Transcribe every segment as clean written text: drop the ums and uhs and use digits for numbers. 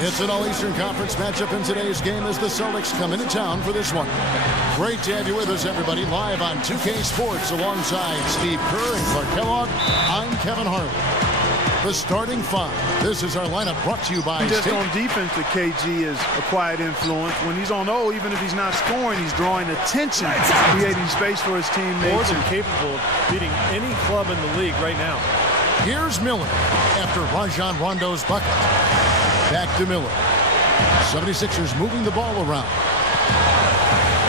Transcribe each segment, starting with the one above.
It's an All-Eastern Conference matchup in today's game as the Celtics come into town for this one. Great to have you with us, everybody, live on 2K Sports alongside Steve Kerr and Clark Kellogg. I'm Kevin Harlan. The starting five. This is our lineup brought to you by Just on defense, the KG is a quiet influence. When he's on O, even if he's not scoring, he's drawing attention, creating space for his teammates. More than capable of beating any club in the league right now. Here's Miller after Rajon Rondo's bucket. Back to Miller. 76ers moving the ball around.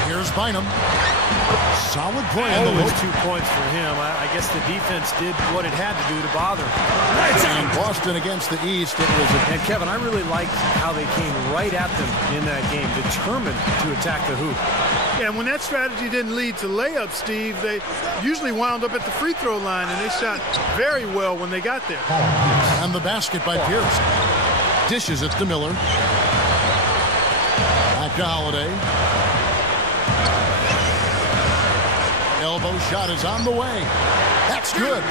Here's Bynum. Solid play. Always 2 points for him. I guess the defense did what it had to do to bother him. And Boston against the East. It was and Kevin, I really liked how they came right at them in that game, determined to attack the hoop. Yeah, when that strategy didn't lead to layups, Steve, they usually wound up at the free throw line, and they shot very well when they got there. And the basket by Pierce. Dishes it to Miller. Back to Holiday. Elbow shot is on the way. That's good.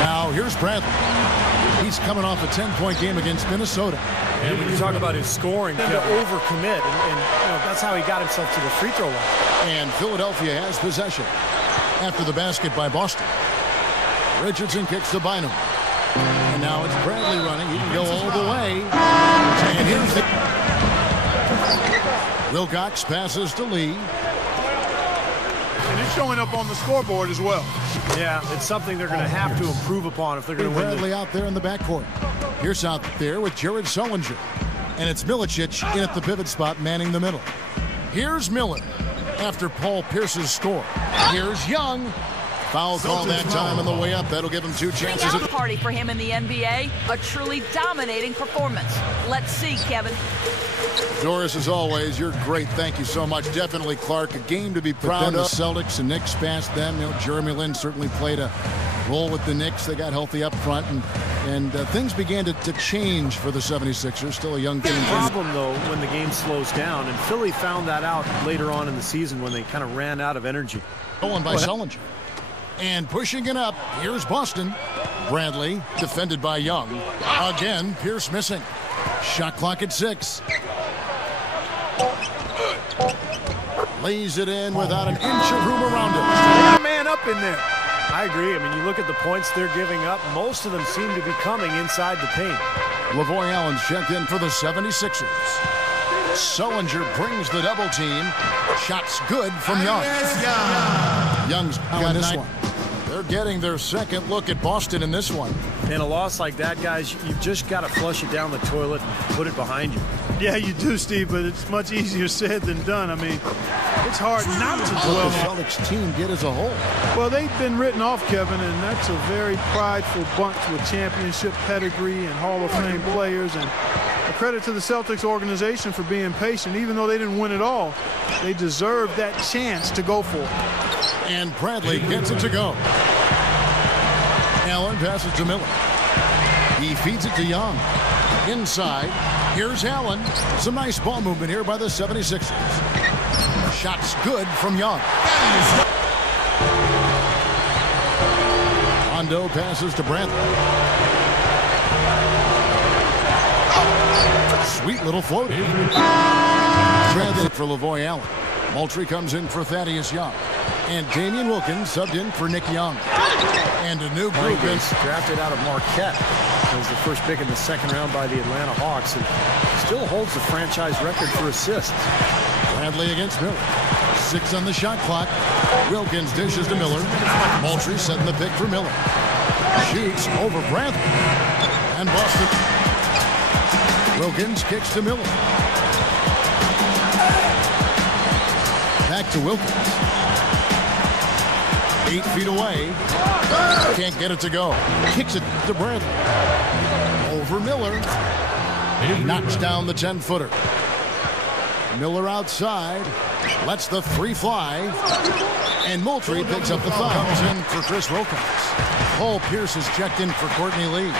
Now here's Bradley. He's coming off a 10-point game against Minnesota. And when you talk about his scoring, to overcommit, and that's how he got himself to the free throw line. And Philadelphia has possession after the basket by Boston. Richardson kicks to Bynum. And now it's Bradley running. He can go all the way. And here's the... Wilcox passes to Lee. And it's showing up on the scoreboard as well. Yeah, it's something they're going to have to improve upon if they're going to win. Bradley out there in the backcourt. Pierce out there with Jared Sullinger. And it's Milicic in at the pivot spot, manning the middle. Here's Miller after Paul Pierce's score. Here's Young. Foul call that time on the way up. That'll give him 2 chances. Big party for him in the NBA. A truly dominating performance. Let's see, Kevin. Doris, as always, you're great. Thank you so much. Definitely, Clark, a game to be proud of. The Celtics and Knicks past them. Jeremy Lin certainly played a role with the Knicks. They got healthy up front, and things began to change for the 76ers. Still a young team. The problem, though, when the game slows down, and Philly found that out later on in the season when they kind of ran out of energy. Stolen by Sullinger. And pushing it up, here's Boston. Bradley, defended by Young. Again, Pierce missing. Shot clock at 6. Lays it in without an inch of room around it. Man up in there. I agree. I mean, you look at the points they're giving up. Most of them seem to be coming inside the paint. Lavoy Allen's checked in for the 76ers. Sullinger brings the double team. Shots good from Young. Young's got this one. They're getting their second look at Boston in this one. In a loss like that, guys, you've just got to flush it down the toilet and put it behind you. Yeah, you do, Steve, but it's much easier said than done. I mean, it's hard not to dwell. The Celtics team did as a whole. Well, they've been written off, Kevin, and that's a very prideful bunch with championship pedigree and Hall of Fame players. And a credit to the Celtics organization for being patient. Even though they didn't win it all, they deserve that chance to go for it. And Bradley gets it to go. Allen passes to Miller. He feeds it to Young. Inside, here's Allen. Some nice ball movement here by the 76ers. Shots good from Young. Rondo passes to Bradley. Sweet little floater. Bradley for Lavoy Allen. Moultrie comes in for Thaddeus Young. And Damian Wilkins subbed in for Nick Young. And a new group drafted out of Marquette. It was the first pick in the second round by the Atlanta Hawks and still holds the franchise record for assists. Bradley against Miller. 6 on the shot clock. Wilkins dishes to Miller. Moultrie setting the pick for Miller. Shoots over Bradley. And Boston. Wilkins kicks to Miller. Back to Wilkins. 8 feet away. Can't get it to go. Kicks it to Bradley. Over Miller. Knocks down the 10-footer. Miller outside. Lets the 3 fly. And Moultrie picks up the foul. Comes in for Chris Wilcox. Paul Pierce is checked in for Courtney Lee.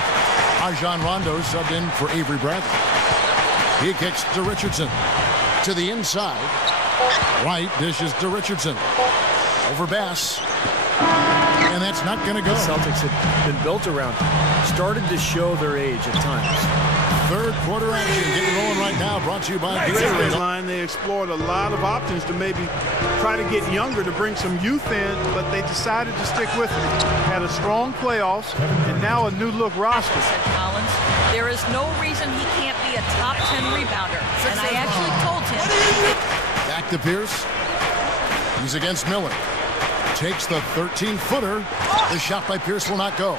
Rajon Rondo subbed in for Avery Bradley. He kicks to Richardson. To the inside. Wright dishes to Richardson. Over Bass. And that's not going to go. The Celtics had been built around, started to show their age at times. Third quarter action getting rolling right now. Brought to you by Gatorade line. They explored a lot of options to maybe try to get younger, to bring some youth in, but they decided to stick with it. Had a strong playoffs and now a new look roster. Said Collins, there is no reason he can't be a top 10 rebounder. And I actually told him. Back to Pierce. He's against Miller. Takes the 13-footer. The shot by Pierce will not go.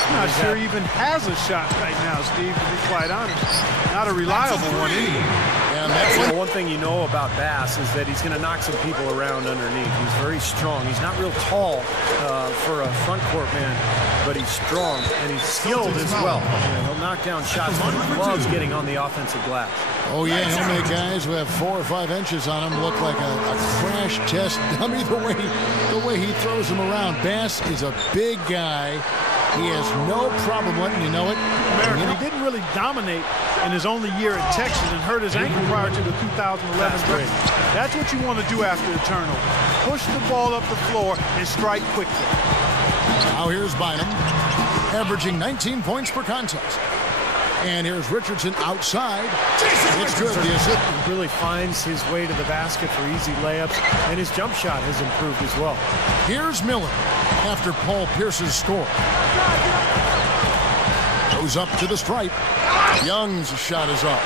I'm not sure he even has a shot right now, Steve, to be quite honest. Not a reliable one anyway. And that's one thing you know about Bass is that he's going to knock some people around underneath. He's very strong. He's not real tall for a front court man, but he's strong and he's skilled as well. He'll knock down shots, but he loves getting on the offensive glass. Oh, yeah, he'll make guys who have 4 or 5 inches on him look like a crash test dummy the way he throws them around. Bass is a big guy. He has no problem letting you know it. He didn't really dominate in his only year at Texas and hurt his ankle prior to the 2011 draft. That's what you want to do after a turnover. Push the ball up the floor and strike quickly. Now here's Bynum, averaging 19 points per contest. And here's Richardson outside. It's good. The assist really finds his way to the basket for easy layups, and his jump shot has improved as well. Here's Miller after Paul Pierce's score. Goes up to the stripe. Young's shot is up.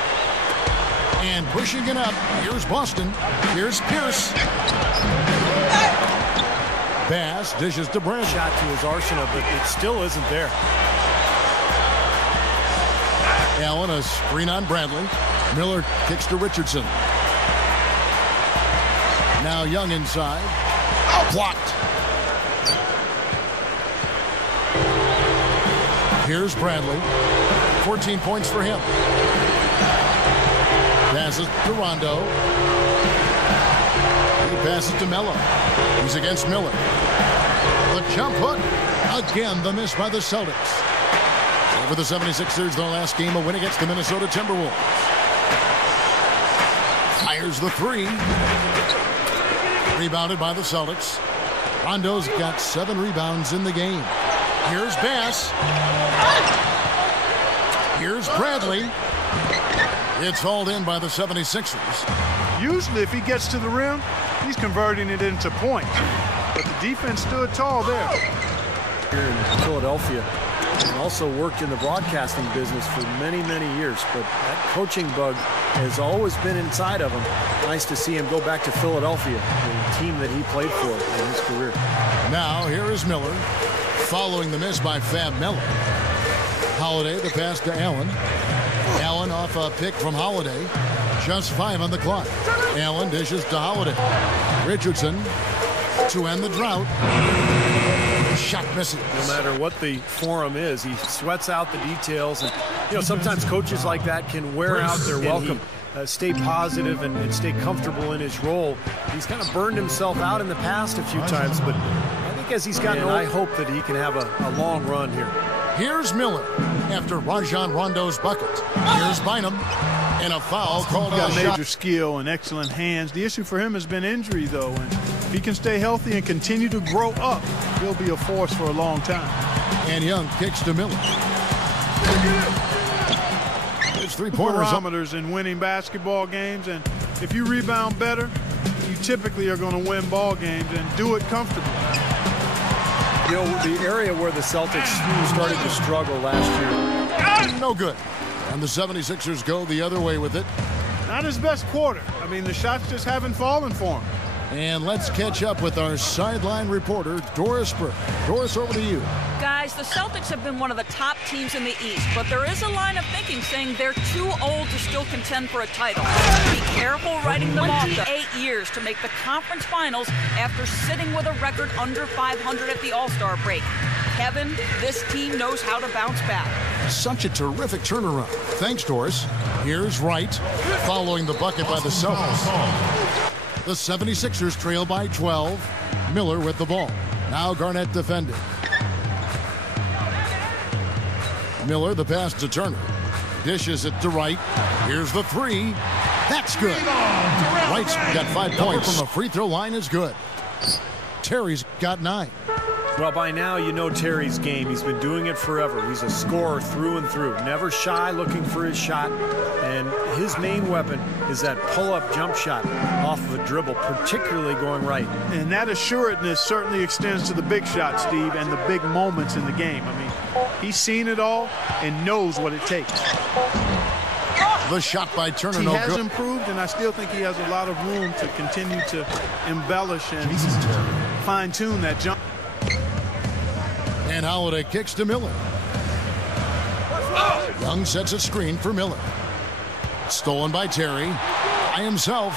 And pushing it up, here's Boston. Here's Pierce. Bass dishes to Brand. Shot to his arsenal, but it still isn't there. Allen, a screen on Bradley. Miller kicks to Richardson. Now Young inside. Blocked. Here's Bradley. 14 points for him. Passes to Rondo. He passes to Melo. He's against Miller. The jump hook. Again, the miss by the Celtics. Over the 76ers, their last game, a win against the Minnesota Timberwolves. Fires the 3. Rebounded by the Celtics. Rondo's got 7 rebounds in the game. Here's Bass. Here's Bradley. It's hauled in by the 76ers. Usually, if he gets to the rim, he's converting it into points. But the defense stood tall there. Here in Philadelphia. And also worked in the broadcasting business for many, many years. But that coaching bug has always been inside of him. Nice to see him go back to Philadelphia, the team that he played for in his career. Now here is Miller, following the miss by Fab Melo. Holiday, the pass to Allen. Allen off a pick from Holiday. Just 5 on the clock. Allen dishes to Holiday. Richardson to end the drought. Shot misses. No matter what the forum is, he sweats out the details. And, sometimes coaches like that can wear out their welcome. Stay positive and stay comfortable in his role. He's kind of burned himself out in the past a few times, but I think as he's gotten older, I hope that he can have a long run here. Here's Miller after Rajon Rondo's bucket. Here's Bynum. And a foul called on. Major skill and excellent hands. The issue for him has been injury, though. And if he can stay healthy and continue to grow up, he'll be a force for a long time. And Young kicks to Miller. It's 3-pointers. Parameters in winning basketball games, and if you rebound better, you typically are going to win ball games and do it comfortably. The area where the Celtics started to struggle last year. No good. And the 76ers go the other way with it. Not his best quarter. I mean, the shots just haven't fallen for him. And let's catch up with our sideline reporter, Doris Burke. Doris, over to you. Guys, the Celtics have been one of the top teams in the East, but there is a line of thinking saying they're too old to still contend for a title. Be careful writing them off. 8 years to make the conference finals after sitting with a record under 500 at the All-Star break. Kevin, this team knows how to bounce back. Such a terrific turnaround. Thanks, Doris. Here's Wright, following the bucket by the Celtics. The 76ers trail by 12. Miller with the ball. Now Garnett defending. Miller, the pass to Turner. Dishes it to Wright. Here's the 3. That's good. Wright's got 5 points from the free throw line is good. Terry's got 9. Well, by now you know Terry's game. He's been doing it forever. He's a scorer through and through. Never shy looking for his shot. And his main weapon is that pull-up jump shot off of a dribble, particularly going right. And that assuredness certainly extends to the big shot, Steve, and the big moments in the game. I mean, he's seen it all and knows what it takes. The shot by Turner. He has improved, and I still think he has a lot of room to continue to embellish and fine-tune that jump. And Holiday kicks to Miller. Young sets a screen for Miller. Stolen by Terry. By himself.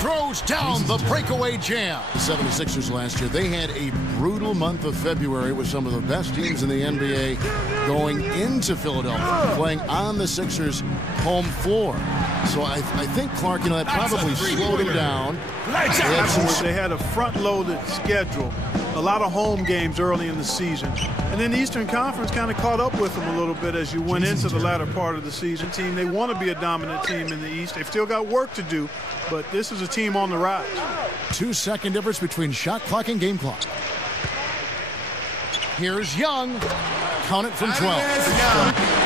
Throws down the breakaway jam. The 76ers last year, they had a brutal month of February with some of the best teams in the NBA going into Philadelphia, playing on the Sixers' home floor. So I think, Clark, that probably slowed him down. They had a front-loaded schedule. A lot of home games early in the season. And then the Eastern Conference kind of caught up with them a little bit as you went into the latter part of the season. They want to be a dominant team in the East. They've still got work to do, but this is a team on the rise. 2-second difference between shot clock and game clock. Here's Young. Count it from 12.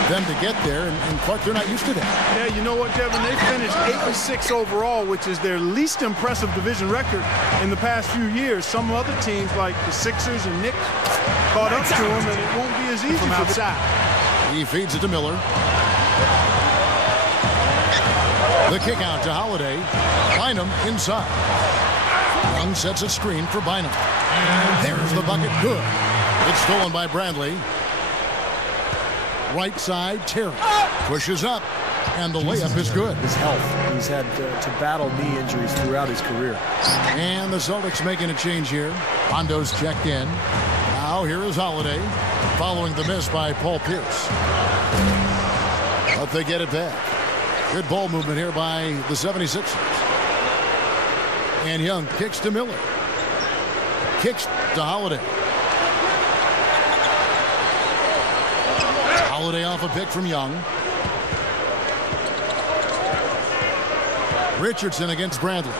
Them to get there, and Clark, they're not used to that. Yeah, you know what, Kevin? They finished 8-6 overall, which is their least impressive division record in the past few years. Some other teams, like the Sixers and Knicks, caught up to them, and it won't be as easy from outside. He feeds it to Miller. The kick out to Holiday. Bynum inside. Young sets a screen for Bynum. There's the bucket. Good. It's stolen by Bradley. Right side, Terry pushes up, and the layup is good. His health. He's had to battle knee injuries throughout his career. And the Celtics making a change here. Rondo's checked in. Now here is Holiday, following the miss by Paul Pierce. But they get it back. Good ball movement here by the 76ers. And Young kicks to Miller. Kicks to Holiday. Holiday off a pick from Young. Richardson against Bradley.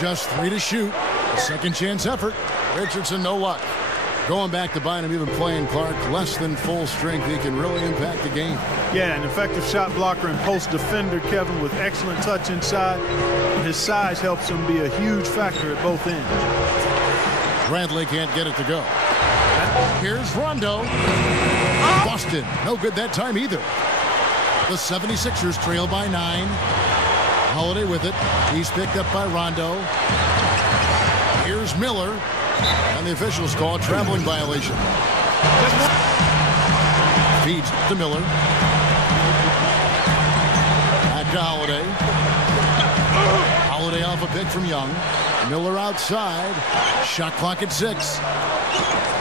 Just 3 to shoot. A second chance effort. Richardson, no luck. Going back to Bynum, even playing Clark less than full strength, he can really impact the game. Yeah, an effective shot blocker and post defender, Kevin, with excellent touch inside. His size helps him be a huge factor at both ends. Bradley can't get it to go. Here's Rondo. Busted. No good that time either. The 76ers trail by 9. Holiday with it. He's picked up by Rondo. Here's Miller. And the officials call a traveling violation. Feeds to Miller. Back to Holiday. Holiday off a pick from Young. Miller outside. Shot clock at 6.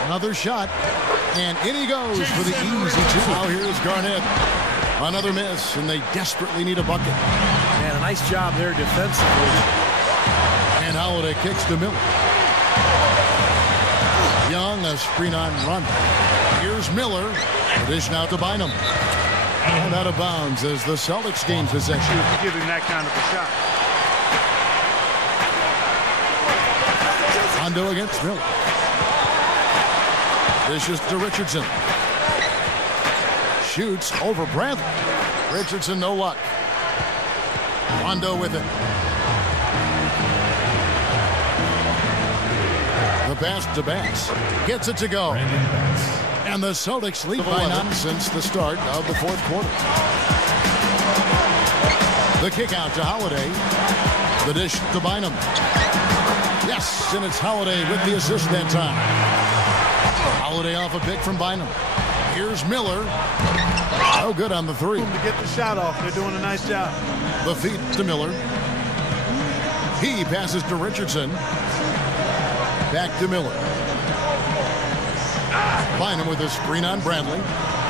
Another shot. And in he goes for the easy 2. Now here's Garnett. Another miss, and they desperately need a bucket. Man, a nice job there defensively. And Holiday kicks to Miller. Young, a screen on run. Here's Miller. Dish out to Bynum. And out of bounds as the Celtics gain possession. Give him that kind of a shot. Rondo against Miller. Dishes to Richardson. Shoots over Bradley. Richardson, no luck. Rondo with it. The pass to Bass. Gets it to go. And the Celtics lead by 9 since the start of the fourth quarter. The kick out to Holiday. The dish to Bynum. Yes, and it's Holiday with the assist that time. Holiday off a pick from Bynum. Here's Miller. No good on the 3. To get the shot off. They're doing a nice job. The feed to Miller. He passes to Richardson. Back to Miller. Bynum with a screen on Bradley.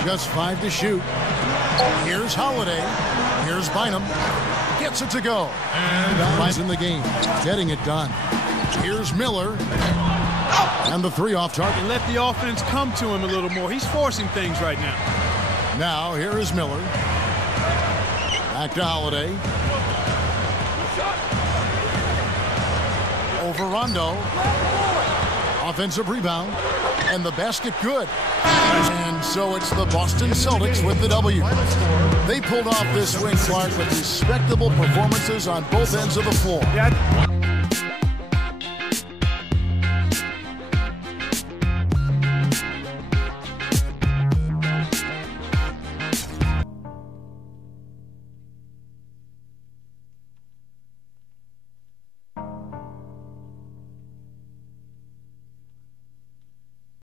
Just 5 to shoot. Here's Holiday. Here's Bynum. Gets it to go. And Bynum's in the game. Getting it done. Here's Miller. And the 3 off target. And let the offense come to him a little more. He's forcing things right now. Now here is Miller. Back to Holiday. Over Rondo. Offensive rebound. And the basket good. And so it's the Boston Celtics with the W. They pulled off this win, Clark, with respectable performances on both ends of the floor. Yeah.